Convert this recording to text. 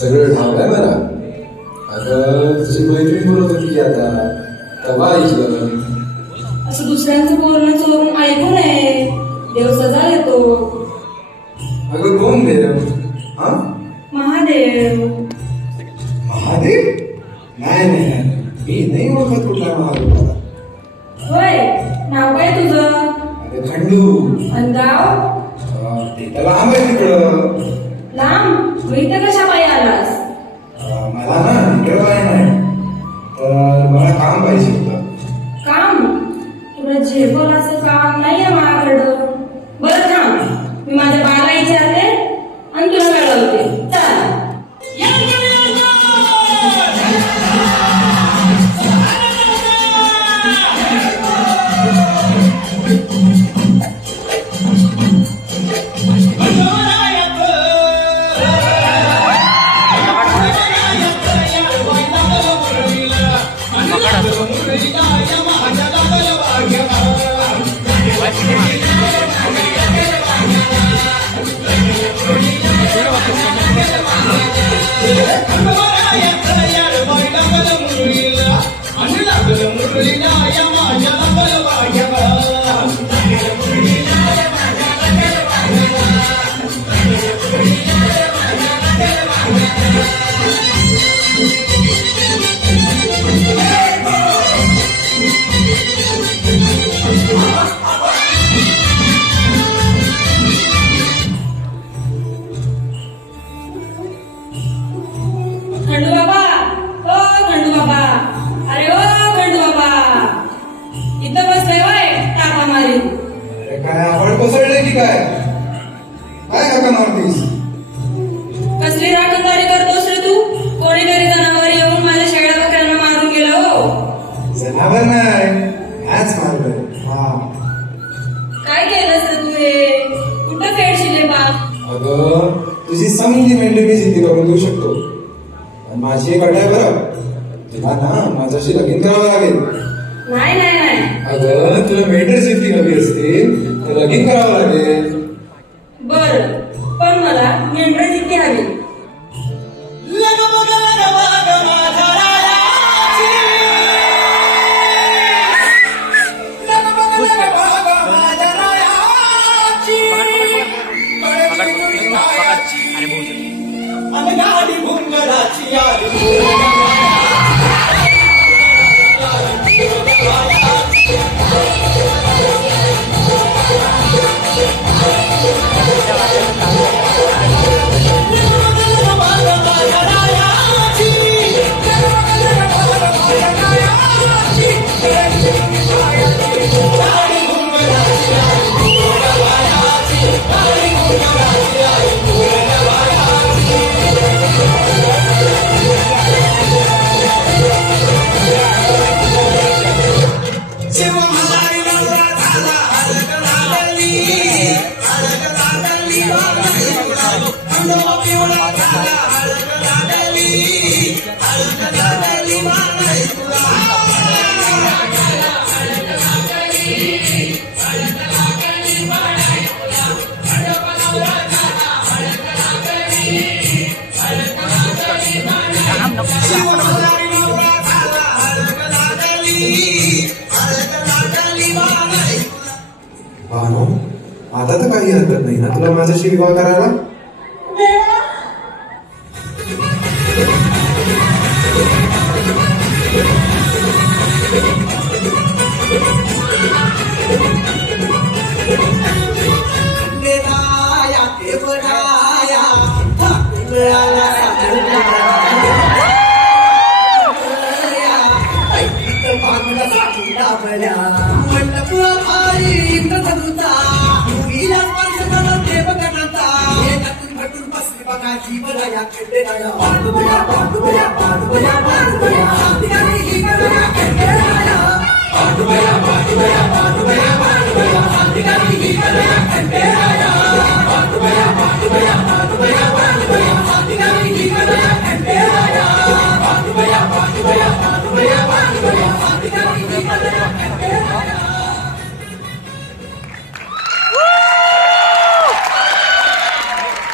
सगळं ठाव आहे मला. आता तुझी मैत्रीण बोलत होती की आता कवा ऐकलं असं दुसऱ्यांचं बोलणं चोरून ऐकू नये. देव सजा येतो. अगं कोण देव? हा महादेव. महादेव? नाही नाही, मी नाही ओळखत कुठला महादेव. होय, नाव काय तुझं? अरे खंडू. आणि गाव? ते तर लांब आहे तिकडं. लांब? तू इथं कशा पायी आलास? मला ना इकडं काय नाही, तर मला काम पाहिजे होतं. काम? तुला झेपल असं काम नाहीये माझ्याकडं. बरं थांब, मी माझ्या बाला विचारते आणि तुला कळवते. चल. कसली राखणदारी करतोस रे तू? कोणीतरी जनावर येऊन माझ्या शेळ्या बकऱ्यांना मारून गेला. हो, जनावर नाही, ह्याच मारलं. काय केलंस रे तू? हे कुठं फेडशील बा? अगं तुझी चांगली मेंढी मी जिद्दी करून देऊ शकतो. आणि माझी एक अट आहे बरं, तुला ना माझ्याशी लगीन करावं लागेल. नाही नाही नाही. अगं तुला मेंढर जिद्दी हवी असतील तर लगीन करावं लागेल. बर, पण मला मेंढर जिद्दी हवी. भानो, आता तर काही हरकत नाही ना तुला माझ्याशी विवाह करायला. Bye.